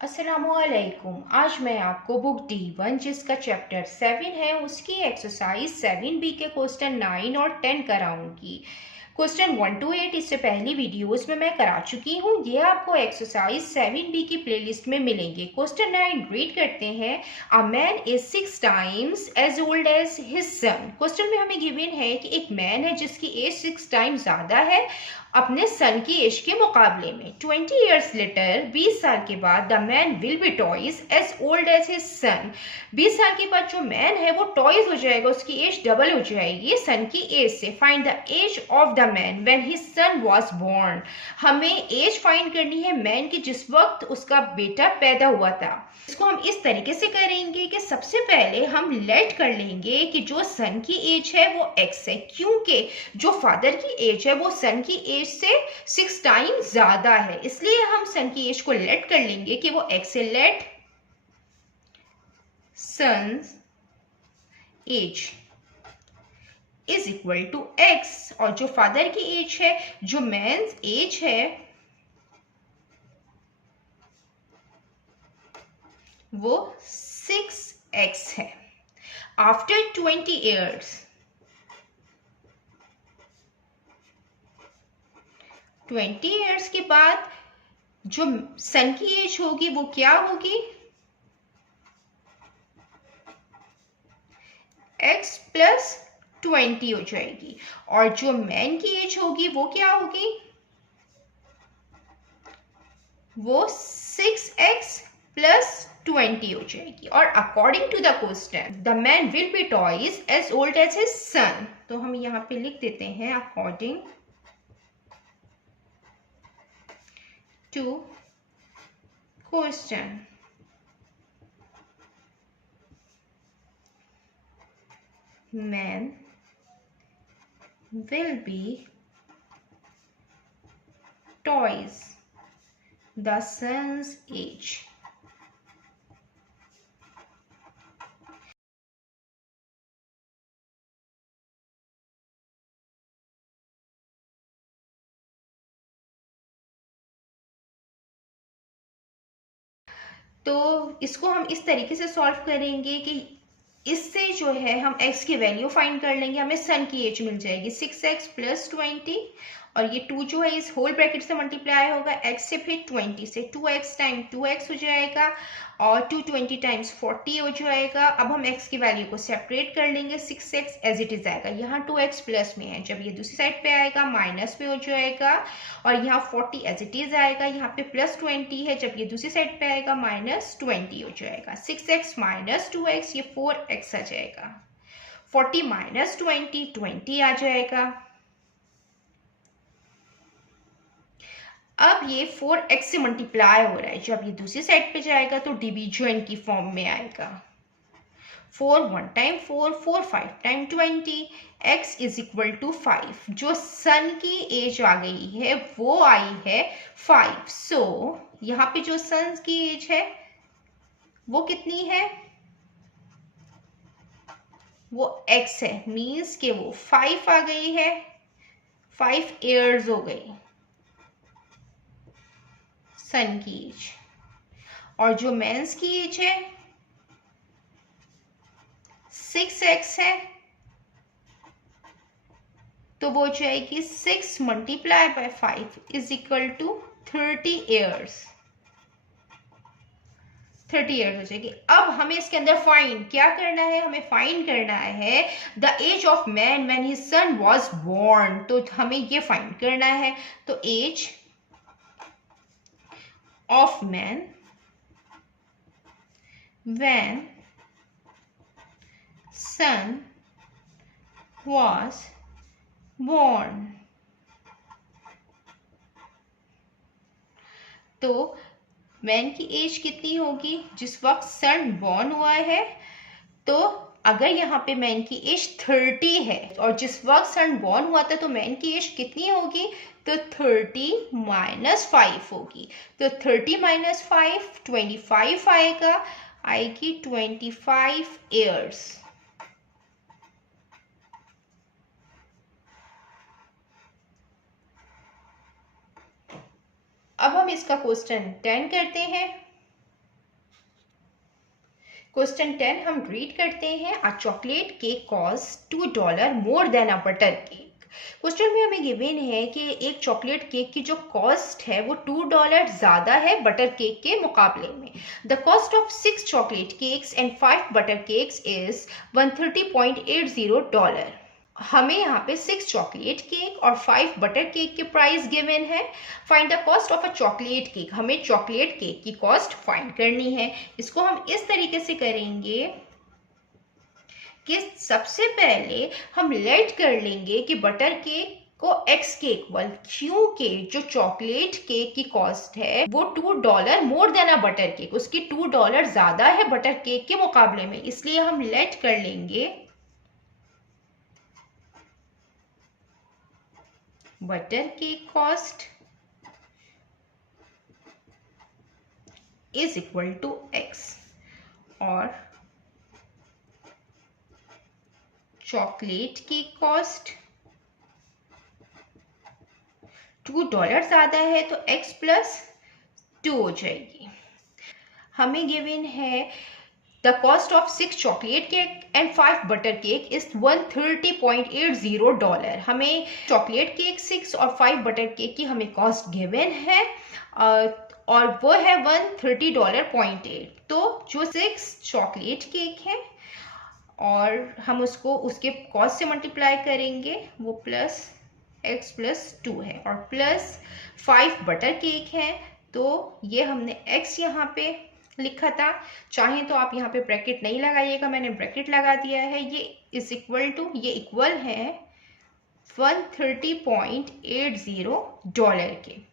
अस्सलामुअलैकुम। आज मैं आपको बुक D1 जिसका चैप्टर 7 है उसकी एक्सरसाइज 7B के क्वेश्चन 9 और 10 कराऊंगी। क्वेश्चन 1 to 8 इससे पहली वीडियोस में मैं करा चुकी हूँ। ये आपको एक्सरसाइज 7B की प्लेलिस्ट में मिलेंगे। क्वेश्चन 9 रीड करते हैं। A man is 6 times as old as his son. Question में हमें गिवन है कि एक मैन है जिसकी एज 6 टाइम्स ज़्यादा है अपने सन की एज के मुकाबले में। 20 ईयर्स लेटर, 20 साल के बाद, the man will be twice as old as his son. 20 साल के बाद जो मैन है वो टॉइस हो जाएगा, उसकी एज डबल हो जाएगी सन की एज से। Find the age of the man when his son was born. हमें एज फाइंड करनी है मैन की जिस वक्त उसका बेटा पैदा हुआ था। इसको हम इस तरीके से करेंगे कि सबसे पहले हम लेट कर लेंगे कि जो सन की एज है वो एक्स है, क्योंकि जो फादर की एज है वो सन की एज से 6 टाइम ज्यादा है, इसलिए हम सन की एज को लेट कर लेंगे कि वो एक्स है। Let son's age is equal to X, और जो फादर की एज है, जो मैन्स एज है, वो 6x है। आफ्टर 20 ईयर्स, 20 ईयर्स के बाद जो सन की एज होगी वो क्या होगी? x प्लस 20 हो जाएगी, और जो मैन की एज होगी वो क्या होगी? वो 6x प्लस 20 हो जाएगी। और according to the question the man will be twice as old as his son, तो हम यहाँ पे लिख देते हैं according to question man will be twice the son's age. तो इसको हम इस तरीके से सॉल्व करेंगे कि इससे जो है हम x की वैल्यू फाइंड कर लेंगे, हमें सन की एज मिल जाएगी 6x प्लस 20, और ये 2 जो है इस होल ब्रैकेट से मल्टीप्लाई होगा x से, फिर 20 से 2x टाइम 2x हो जाएगा, और 220 टाइम्स 40 हो जाएगा। अब हम x की वैल्यू को सेपरेट कर लेंगे, 6x एज इट इज आएगा, यहाँ 2x प्लस में है, जब ये दूसरी साइड पे आएगा माइनस पे हो जाएगा, और यहाँ 40 एज इट इज आएगा, यहाँ पे प्लस 20 है, जब ये दूसरी साइड पे आएगा माइनस 20 हो जाएगा। 6x माइनस 2x, ये 4x आ जाएगा। 40 माइनस 20 आ जाएगा। अब ये 4x से मल्टीप्लाई हो रहा है, जब ये दूसरी साइड पे जाएगा तो डिवीजन की फॉर्म में आएगा। 4 1 time 4, 4 5 time 20, x is equal to 5। जो सन की एज आ गई है वो आई है 5। सो यहाँ पे जो सन की एज है वो कितनी है? वो x है, मीन्स के वो 5 आ गई है, 5 ईयर्स हो गई सन की एज। और जो मेंस की एज है 6x है, तो वो जाएगी 6 multiply by 5 is equal to 30 years. 30 years हो जाएगी। अब हमें इसके अंदर फाइंड क्या करना है? हमें फाइंड करना है the age of man when his son was born. तो हमें ये फाइंड करना है। तो age of man when son was born, तो मैन की एज कितनी होगी जिस वक्त सन बॉर्न हुआ है? तो अगर यहाँ पे मैन की एज 30 है और जिस वक्त सन बॉर्न हुआ था, तो मैन की एज कितनी होगी? तो 30 माइनस 5 होगी। तो 30 माइनस 5 25 आएगा, आएगी 25 ईयर्स। अब हम इसका क्वेश्चन 10 करते हैं। क्वेश्चन 10 हम रीड करते हैं। अ chocolate cake cost $2 more than अ बटर केक। क्वेश्चन में हमें गिवन है कि एक चॉकलेट केक की जो कॉस्ट है वो $2 ज़्यादा है बटर केक के मुकाबले में। The cost of 6 chocolate cakes and 5 butter cakes is $130.80। हमें यहाँ पे 6 चॉकलेट केक और 5 बटर केक के प्राइस गिवन है। Find the cost of a chocolate cake. हमें चॉकलेट केक की कॉस्ट फाइंड करनी है। इसको हम इस तरीके से करेंगे कि सबसे पहले हम लेट कर लेंगे कि बटर केक को x के इक्वल, क्योंकि जो चॉकलेट केक की कॉस्ट है वो $2 मोर देन अ बटर केक, उसकी $2 ज्यादा है बटर केक के मुकाबले में, इसलिए हम लेट कर लेंगे butter cake cost is equal to x और चॉकलेट केक कॉस्ट $2 ज्यादा है तो x प्लस 2 हो जाएगी। हमें गिवन है the cost of 6 chocolate cake and 5 butter cake is $130.80। हमें चॉकलेट केक 6 और 5 बटर केक की हमें कॉस्ट गिवन है और वो है $130.8। तो जो 6 चॉकलेट केक है और हम उसको उसके कॉस्ट से मल्टीप्लाई करेंगे, वो प्लस x प्लस 2 है, और प्लस 5 बटर केक है, तो ये हमने x यहाँ पे लिखा था। चाहे तो आप यहाँ पे ब्रैकेट नहीं लगाइएगा, मैंने ब्रैकेट लगा दिया है। ये इज इक्वल टू, ये इक्वल है $130.80 के।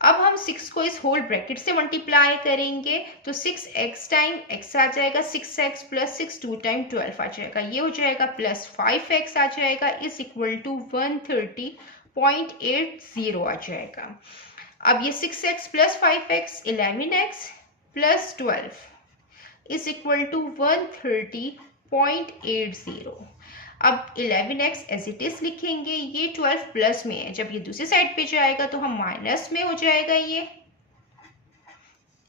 अब हम 6 को इस होल ब्रैकेट से मल्टीप्लाई करेंगे तो 6x टाइम x आ जाएगा, 6x प्लस 6 2 टाइम 12 आ जाएगा, ये हो जाएगा प्लस 5x आ जाएगा इज इक्वल टू 130.80 आ जाएगा। अब ये 6x plus 5x 11x plus 12 is equal to 130.80। अब 11x एज इट इज लिखेंगे, ये 12 प्लस में है, जब ये दूसरी साइड पे जाएगा तो हम माइनस में हो जाएगा। ये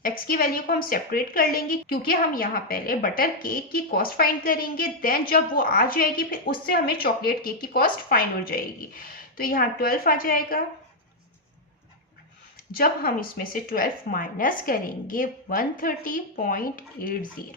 x की वैल्यू को हम सेपरेट कर लेंगे क्योंकि हम यहाँ पहले बटर केक की कॉस्ट फाइंड करेंगे, देन जब वो आ जाएगी फिर उससे हमें चॉकलेट केक की कॉस्ट फाइंड हो जाएगी। तो यहाँ 12 आ जाएगा। जब हम इसमें से 12 माइनस करेंगे 130.80,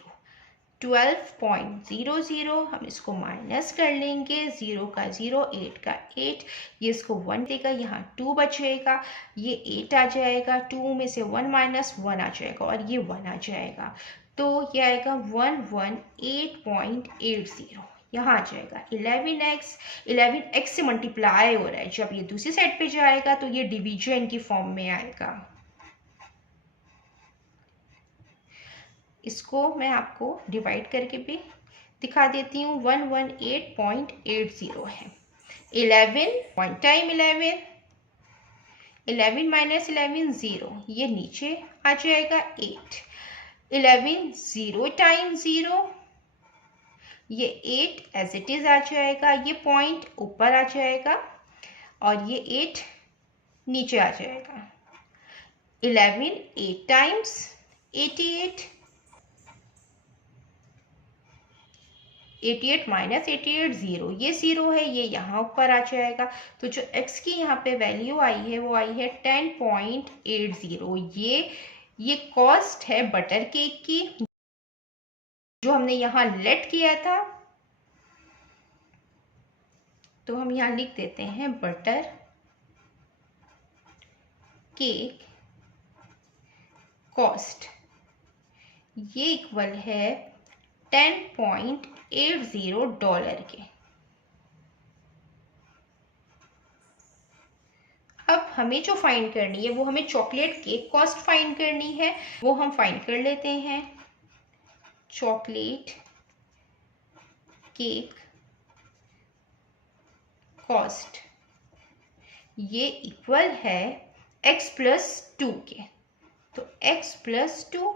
12.00 हम इसको माइनस कर लेंगे, 0 का 0 8 का 8, ये इसको 1 देगा, यहाँ 2 बचेगा, ये 8 आ जाएगा, 2 में से 1 माइनस 1 आ जाएगा और ये 1 आ जाएगा, तो ये आएगा 118.80, यहाँ आ जाएगा 11x से मल्टीप्लाई हो रहा है, जब ये दूसरी साइड पे जाएगा तो ये डिवीजन की फॉर्म में आएगा। इसको मैं आपको डिवाइड करके भी दिखा देती हूँ। 118.80 है। 11 1 टाइम 11, 11 माइनस 11 0, ये नीचे आ जाएगा 8, 11 0 टाइम 0, ये 8 एज इट इज आ जाएगा, ये पॉइंट ऊपर आ जाएगा और ये 8 नीचे आ जाएगा। 11 8 टाइम्स 88, 88 माइनस 88 0, ये 0 है, ये यहाँ ऊपर आ जाएगा। तो जो x की यहाँ पे वैल्यू आई है वो आई है 10.80। ये कॉस्ट है बटर केक की जो हमने यहाँ लेट किया था। तो हम यहाँ लिख देते हैं बटर केक कॉस्ट, ये इक्वल है $10.80 के। अब हमें जो फाइंड करनी है वो हमें चॉकलेट केक कॉस्ट फाइंड करनी है, वो हम फाइंड कर लेते हैं। चॉकलेट केक कॉस्ट ये इक्वल है x प्लस 2 के, तो x प्लस 2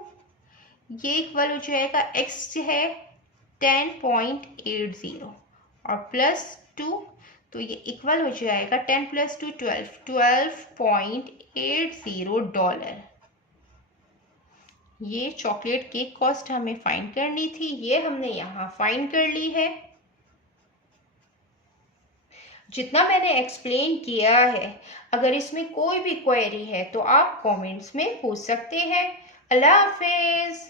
ये इक्वल हो जाएगा, x है 10.80 और प्लस 2, तो ये इक्वल हो जाएगा 10 प्लस 2 12, $12.80। ये चॉकलेट केक कॉस्ट हमें फाइंड करनी थी, ये हमने यहाँ फाइंड कर ली है। जितना मैंने एक्सप्लेन किया है, अगर इसमें कोई भी क्वेरी है तो आप कमेंट्स में पूछ सकते हैं। अल्लाह हाफिज़।